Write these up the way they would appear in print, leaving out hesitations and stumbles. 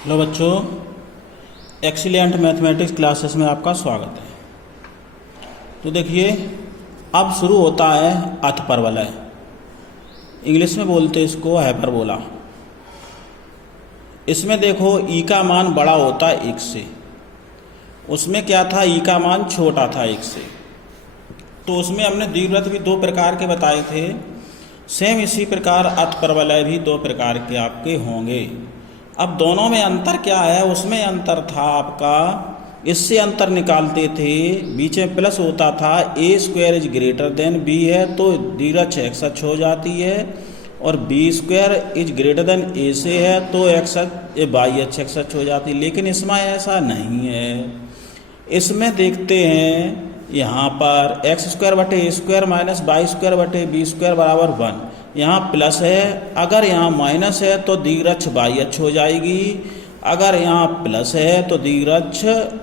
Hello बच्चों, excellent mathematics classes में आपका स्वागत है। तो देखिए, अब शुरू होता है अतिपरवलय। इंग्लिश में बोलते इसको हाइपरबोला। इसमें देखो ई का मान बड़ा होता है 1 से। उसमें क्या था, ई का मान छोटा था 1 से। तो उसमें हमने दीर्घवृत्त भी 2 प्रकार के बताए थे। सेम इसी प्रकार अतिपरवलय भी 2 प्रकार के आपके होंगे। अब दोनों में अंतर क्या है, उसमें अंतर था आपका, इससे अंतर निकालते थे, बीच में प्लस होता था, A square is greater than B है तो दीर्घ एक्स अक्ष हो जाती है, और B square is greater than A से है तो एक्स वाई एक्स अक्ष हो जाती है। लेकिन इसमें ऐसा नहीं है। इसमें देखते हैं यहाँ पर एक्स स्क्वायर बटे ए स्क्वायर माइनस वाई स्क्वायर बटे बी स्क्वायर बराबर 1। यहाँ प्लस है, अगर यहाँ माइनस है तो दीर्घ वाई अक्ष हो जाएगी, अगर यहाँ प्लस है तो दीर्घ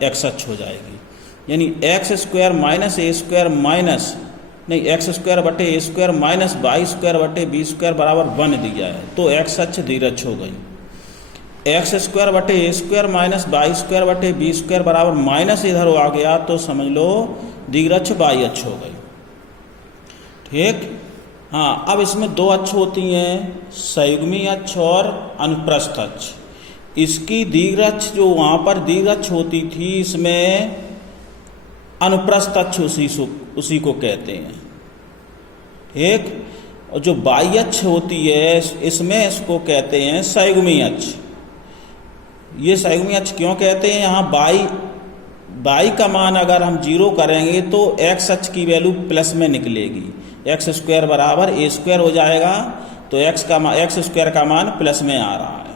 एक्स अक्ष हो जाएगी। यानी एक्स स्क्वायर माइनस ए स्क्वायर माइनस नहीं एक्स स्क्वायर बटे ए स्क्वायर माइनस वाई स्क्वायर बटे बी स्क्वायर बराबर 1 दिया है तो एक्स अक्ष दीर्घ हो गई। एक्स स्क्वायर बटे ए स्क्वायर माइनस वाई स्क्वायर बटे बी स्क्वायर बराबर माइनस इधर आ गया तो समझ लो दीर्घ वाई अक्ष हो गई। ठीक। हाँ, अब इसमें 2 अक्ष होती हैं, संयुग्मी अक्ष और अनुप्रस्थ अक्ष। इसकी दीर्घ अक्ष जो वहाँ पर दीर्घ अक्ष होती थी, इसमें अनुप्रस्थ अक्ष उसी को कहते हैं। ठीक। और जो वाई अक्ष होती है इसमें इसको कहते हैं संयुग्मी अक्ष। ये संयुग्मी अक्ष क्यों कहते हैं, यहाँ वाई का मान अगर हम 0 करेंगे तो एक्स अक्ष की वैल्यू प्लस में निकलेगी, एक्स स्क्वायर बराबर ए स्क्वायर हो जाएगा, तो एक्स स्क्वायर का मान प्लस में आ रहा है।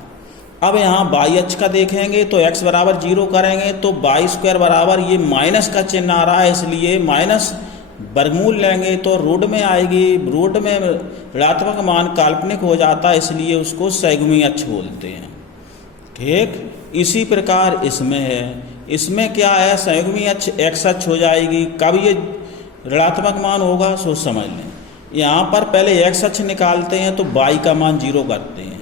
अब यहाँ वाई अक्ष का देखेंगे तो एक्स बराबर 0 करेंगे तो वाई स्क्वायर बराबर ये माइनस का चिन्ह आ रहा है, इसलिए माइनस वर्गमूल लेंगे तो रूट में आएगी, रूट में ऋणात्मक मान काल्पनिक हो जाता है, इसलिए उसको संयुग्मी अक्ष बोलते हैं। ठीक। इसी प्रकार इसमें है, इसमें क्या है, संयुग्मी अक्ष एक्स अक्ष हो जाएगी। कब ये ऋणात्मक मान होगा सो समझ लें। यहाँ पर पहले एक्स अक्ष निकालते हैं तो वाई का मान 0 करते हैं,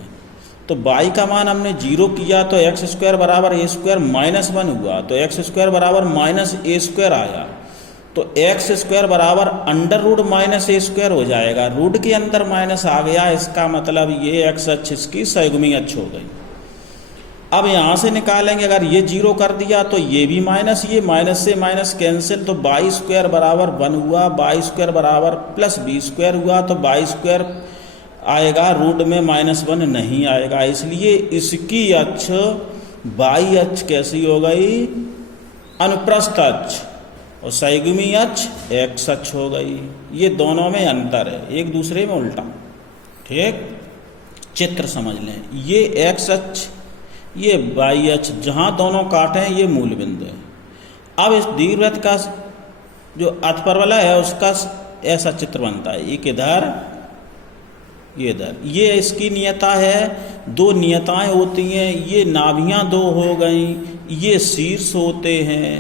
तो वाई का मान हमने 0 किया तो एक्स स्क्वायर बराबर ए स्क्वायर माइनस 1 हुआ, तो एक्स स्क्वायर बराबर माइनस ए स्क्वायर आया, तो एक्स स्क्वायर बराबर अंडर रूट माइनस ए स्क्वायर हो जाएगा। रूट के अंदर माइनस आ गया, इसका मतलब ये एक्स अक्ष इसकी संयुग्मी अक्ष हो गई। अब यहाँ से निकालेंगे, अगर ये 0 कर दिया तो ये भी माइनस, ये माइनस से माइनस कैंसिल, तो वाई स्क्वायर बराबर 1 हुआ, वाई स्क्वायर बराबर प्लस बी स्क्वायर हुआ, तो वाई स्क्वायर आएगा, रूट में -1 नहीं आएगा, इसलिए इसकी अक्ष वाई अक्ष कैसी हो गई, अनुप्रस्थ अक्ष, और संयुग्मी अक्ष एक्स अक्ष हो गई। ये दोनों में अंतर है, एक दूसरे में उल्टा। ठीक। चित्र समझ लें, ये एक्स अक्ष ये वाई अक्ष, जहाँ दोनों काटे हैं ये मूल बिंदु है। अब इस दीर्घवृत्त का जो अतिपरवलय है उसका ऐसा चित्र बनता है, एक इधर ये इधर, ये इसकी नियता है। 2 नियताएं होती हैं, ये नाभियां 2 हो गई, ये शीर्ष होते हैं,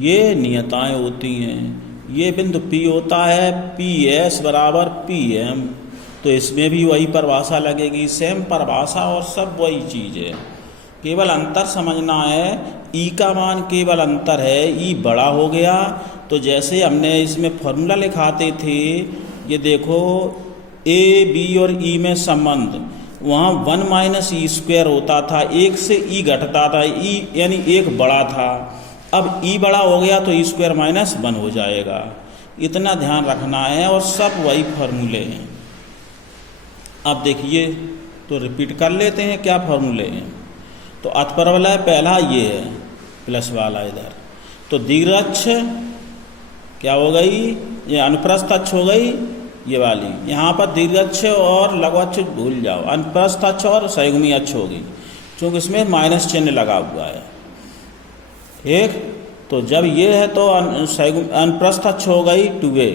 ये नियताएं होती हैं। ये बिंदु P होता है, PS बराबर PM, तो इसमें भी वही परिभाषा लगेगी, सेम परिभाषा और सब वही चीज़ है। केवल अंतर समझना है, ई का मान केवल अंतर है, ई बड़ा हो गया। तो जैसे हमने इसमें फॉर्मूला लिखाते थे, ये देखो ए बी और ई में संबंध, वहाँ 1 माइनस ई स्क्वायर होता था, 1 से ई घटता था, ई यानी 1 बड़ा था। अब ई बड़ा हो गया तो ई स्क्वायर माइनस 1 हो जाएगा, इतना ध्यान रखना है, और सब वही फॉर्मूले हैं। अब देखिए, तो रिपीट कर लेते हैं क्या फॉर्मूले हैं। तो अतिपरवलय पहला ये है प्लस वाला इधर, तो दीर्घ अक्ष क्या हो गई, ये अनुप्रस्थ अक्ष हो गई ये वाली, यहाँ पर दीर्घ अक्ष और लघु अक्ष भूल जाओ, अनुप्रस्थ अक्ष और संयुग्मी अक्ष होगी, क्योंकि इसमें माइनस चिन्ह लगा हुआ है। ठीक। तो जब ये है तो अनुप्रस्थ अक्ष हो गई 2a,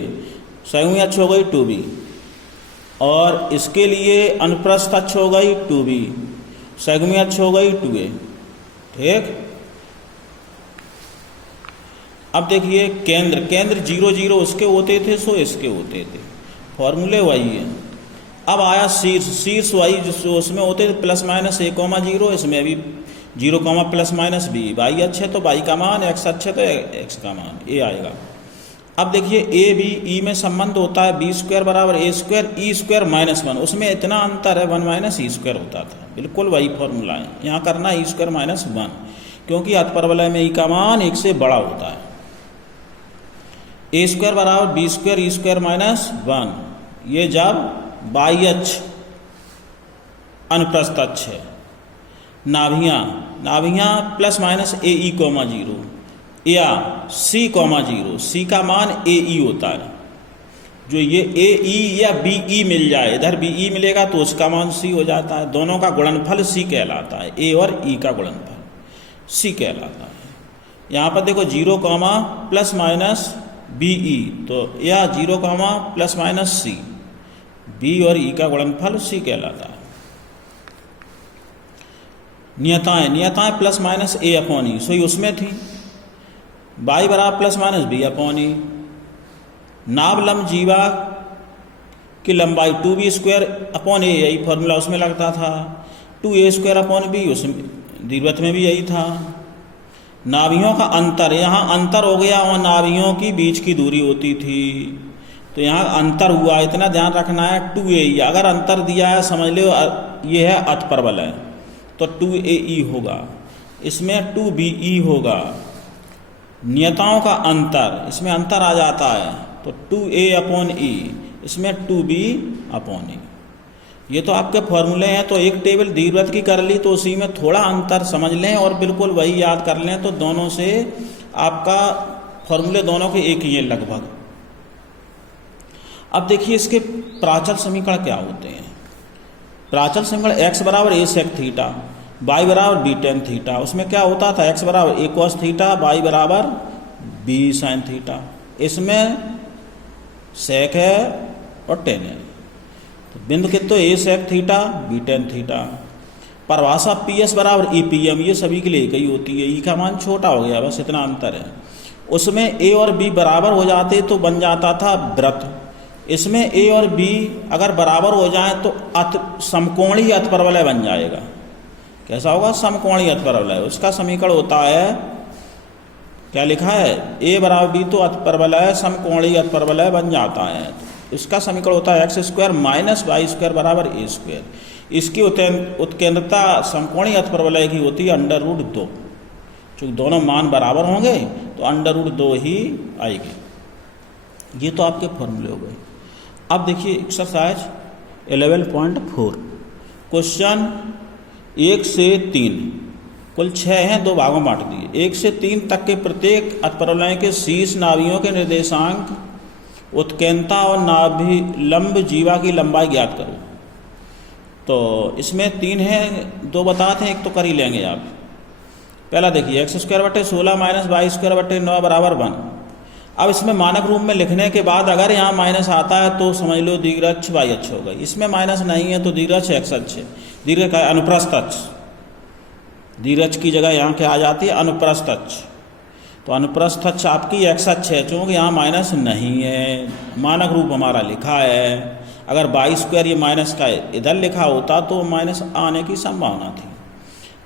संयुग्मी अक्ष हो गई 2b, और इसके लिए अनुप्रस्थ अक्ष हो गई 2b, संयुग्मी अक्ष हो गई 2a। ठीक। अब देखिए, केंद्र 0 0 उसके होते थे सो इसके होते थे, फॉर्मूले वही है। अब आया शीर्ष वही जो उसमें होते थे +- a, 0, इसमें भी zero comma plus minus b, y अक्ष है तो वाई का मान, एक्स अक्ष है तो एक्स का मान, ए आएगा। अब देखिए ए बी ई में संबंध होता है बी स्क्वायर बराबर a square E square minus one, उसमें इतना अंतर है 1 माइनस ई स्क्वायर होता था, बिल्कुल वही फॉर्मूला है। यहाँ करना है ई स्क्वायर माइनस वन, क्योंकि अतपरवलय में ई का मान 1 से बड़ा होता है। ए स्क्वायर बराबर B square E square minus one, ये जब बाई अक्ष अनुप्रस्थ अक्ष है। नाभियाँ प्लस माइनस ए ई कॉमा जीरो या सी कॉमा जीरो, सी का मान ए ई होता है। जो ये ए ई या बी ई मिल जाए, इधर बी ई मिलेगा तो उसका मान सी हो जाता है। दोनों का गुणनफल सी कहलाता है, ए और ई का गुणनफल सी कहलाता है। यहाँ पर देखो zero comma plus minus b e, तो या zero comma plus minus c, b और ई का गुणनफल सी कहलाता है। नियताएं plus minus a upon e, सो उसमें थी बाई बराबर plus minus b upon e. नाभलंब जीवा की लंबाई 2b स्क्वायर अपॉन ए, यही फॉर्मूला उसमें लगता था। 2a स्क्वायर अपॉन बी, उसमें दीर्घवृत्त में भी यही था। नाभियों का अंतर, यहाँ अंतर हो गया और नाभियों की बीच की दूरी होती थी, तो यहाँ अंतर हुआ, इतना ध्यान रखना है। 2a, अगर अंतर दिया है समझ लो ये है अतपरवलय, तो 2ae होगा, इसमें 2be होगा। नियताओं का अंतर, इसमें अंतर आ जाता है तो 2a अपॉन ई, इसमें 2b अपॉन ई। ये तो आपके फॉर्मूले हैं, तो एक टेबल दीर्घवृत्त की कर ली तो उसी में थोड़ा अंतर समझ लें और बिल्कुल वही याद कर लें, तो दोनों से आपका फॉर्मूले दोनों के एक ही हैं लगभग। अब देखिए इसके प्राचल समीकरण क्या होते हैं। प्राचल समीकरण x बराबर a सेक थीटा, y बराबर b टेन थीटा, उसमें क्या होता था x बराबर a कॉस थीटा, y बराबर b साइन थीटा। इसमें सेक है और टेन है, तो बिंदु कितने तो a sec theta b tan theta. परिभाषा PS बराबर e पी एम, ये सभी के लिए एक ही होती है। e का मान छोटा हो गया, बस इतना अंतर है। उसमें a और b बराबर हो जाते तो बन जाता था वृत्त, इसमें a और b अगर बराबर हो जाए तो समकोणीय अतपरवलय बन जाएगा। कैसा होगा? समकोणीय अतपरवलय। उसका समीकरण होता है, क्या लिखा है, a बराबर b तो अतपरवलय समकोणीय अतपरवलय बन जाता है। इसका समीकरण होता है x square minus y square बराबर ए स्क्वायर। इसकी उत्केंद्रता समकोणीय अतपरवलय की होती है √2, चूँकि दोनों मान बराबर होंगे तो √2 ही आएगी। ये तो आपके फॉर्मूले हो गए। अब देखिए एक्सरसाइज 11.4, क्वेश्चन 1 से 3, कुल 6 हैं, 2 भागों में बांट दिए। 1 से 3 तक के प्रत्येक अतपरवलय के शीर्ष नाभियों के निर्देशांक, उत्केंद्रता और नाभि लंब जीवा की लंबाई ज्ञात करो। तो इसमें 3 हैं, 2 बताते हैं, एक तो कर ही लेंगे आप। पहला देखिए x स्क्वायर बटे 16 माइनस वाई स्क्वायर बटे 9 बराबर 1। अब इसमें मानक रूप में लिखने के बाद अगर यहाँ माइनस आता है तो समझ लो दीर्घअक्ष वाई अक्ष होगा। इसमें माइनस नहीं है तो दीर्घअक्ष एक्स अक्ष है। दीर्घ का अनुप्रस्थ अक्ष, दीर्घअक्ष की जगह यहाँ क्या आ जाती है, अनुप्रस्थ अक्ष। तो अनुप्रस्थ अक्ष आपकी एक्स अक्ष है, क्योंकि यहाँ माइनस नहीं है, मानक रूप हमारा लिखा है। अगर वाई स्क्वायर ये माइनस का इधर लिखा होता तो माइनस आने की संभावना थी।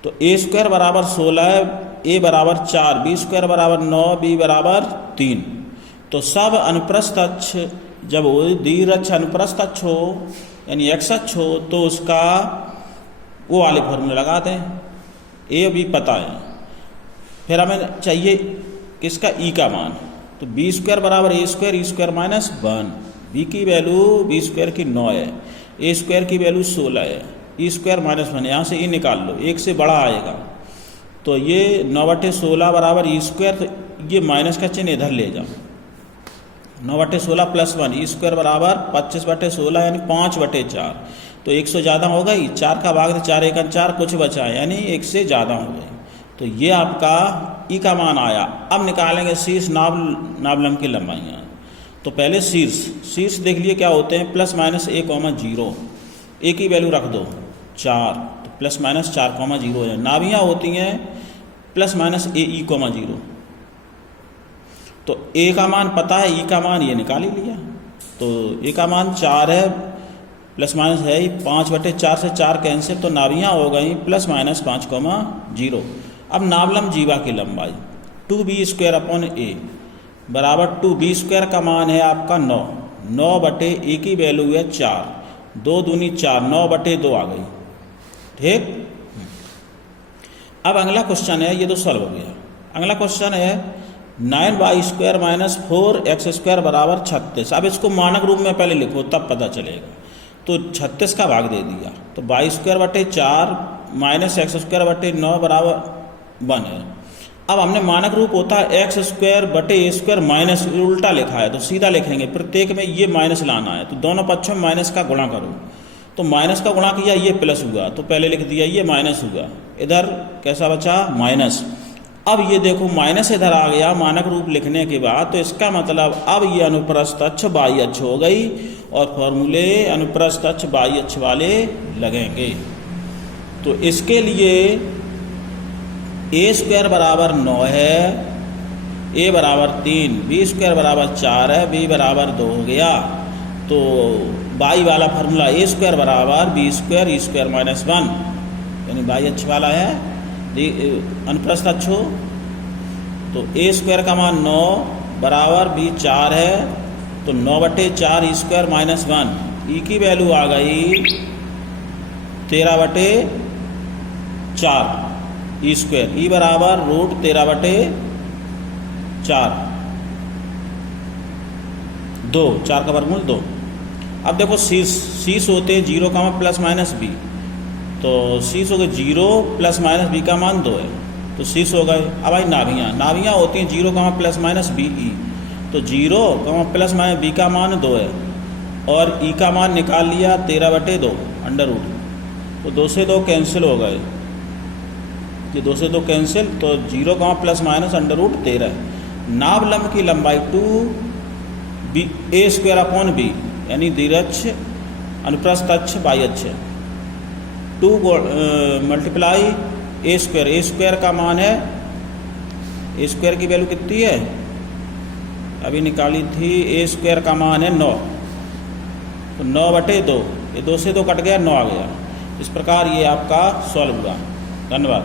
तो a स्क्वायर बराबर 16, a बराबर 4, b स्क्वायर बराबर 9, b बराबर 3। तो सब अनुप्रस्थ अक्ष, जब दीर्घअक्ष अनुप्रस्थ अक्ष हो यानी एक्स अक्ष हो तो उसका वो वाले फॉर्मूले लगाते हैं। a b पता है, फिर हमें चाहिए किसका, e का मान। तो b स्क्वायर बराबर a square, e square minus 1, b की वैल्यू b स्क्वायर की 9 है, a स्क्वायर की वैल्यू 16 है, ई स्क्वायर माइनस 1, यहाँ से ई निकाल लो, 1 से बड़ा आएगा। तो ये 9/16 बराबर ई स्क्वायर, तो ये माइनस का चिन्ह इधर ले जाओ। 9/16 प्लस 1, ई स्क्वायर बराबर 25/16 यानी 5/4। तो 1 से ज़्यादा हो गई, 4 का भाग 4 1 4, कुछ बचा यानी 1 से ज़्यादा हो गई। तो ये आपका ई का मान आया। अब निकालेंगे शीर्ष नाभलंब की लंबाइयाँ। तो पहले शीर्ष देख लिए क्या होते हैं, प्लस माइनस a, 0, a की वैल्यू रख दो 4, तो प्लस माइनस 4, 0 है। नाभियाँ होती हैं प्लस माइनस a e, 0। तो a का मान पता है, e का मान ये निकाल ही लिया। तो a का मान 4 है, प्लस माइनस है ही, 5/4 से 4 कैंसिल, तो नाभियाँ हो गई +-5, 0। अब नावलम जीवा की लंबाई 2b² a बराबर 2b² का मान है आपका 9, 9/a की वैल्यू है 4, 2 दूनी 4, 9/2 आ गई। ठीक। अब अगला क्वेश्चन है, ये तो सॉल्व हो गया। अगला क्वेश्चन है 9y² - 4x² बराबर 36। अब इसको मानक रूप में पहले लिखो तब पता चलेगा। तो 36 का भाग दे दिया, तो y²/4 - x²/9 बराबर 1 है। अब हमने मानक रूप होता है x²/a² माइनस, उल्टा लिखा है तो सीधा लिखेंगे, प्रत्येक में ये माइनस लाना है, तो दोनों पक्षों में माइनस का गुणा करो। तो माइनस का गुणा किया, ये प्लस हुआ, तो पहले लिख दिया ये माइनस हुआ, इधर कैसा बचा माइनस। अब ये देखो माइनस इधर आ गया मानक रूप लिखने के बाद, तो इसका मतलब अब ये अनुप्रस्थ अक्ष बाह्य अक्ष हो गई और फॉर्मूले अनुप्रस्थ अक्ष बाह्य अक्ष वाले लगेंगे। तो इसके लिए a² बराबर 9 है, a बराबर 3, b² बराबर 4 है, b बराबर 2 हो गया। तो बाई वाला फार्मूला a² बराबर b² e² - 1, यानी बाई अक्ष वाला है अनुप्रस्थ अक्ष हो। तो a² का मान 9 बराबर b 4 है, तो 9/4 e² - 1, e की वैल्यू आ गई 13/4 e² e बराबर √13/4 2, 4 का वर्गमूल 2। अब देखो शीर्ष होते 0, ±b, तो शीर्ष हो गए 0 ± b का मान 2 है, तो शीर्ष हो गए। अब भाई नाभियाँ होती हैं 0, ±be, तो 0, ±b का मान 2 है और e का मान निकाल लिया 13/2 अंडर रूट, तो 2 से 2 कैंसिल हो गए, ये 2 से 2 कैंसिल, तो 0, ± √13। नावलम की लंबाई 2a² यानी दीर्घअक्ष अनुप्रस्थ अक्ष बाह्य अक्ष 2 मल्टीप्लाई a² का मान है, a² की वैल्यू कितनी है अभी निकाली थी, a² का मान है 9, तो 9/2, ये 2 से 2 कट गया, 9 आ गया। इस प्रकार ये आपका सॉल्व हुआ। धन्यवाद।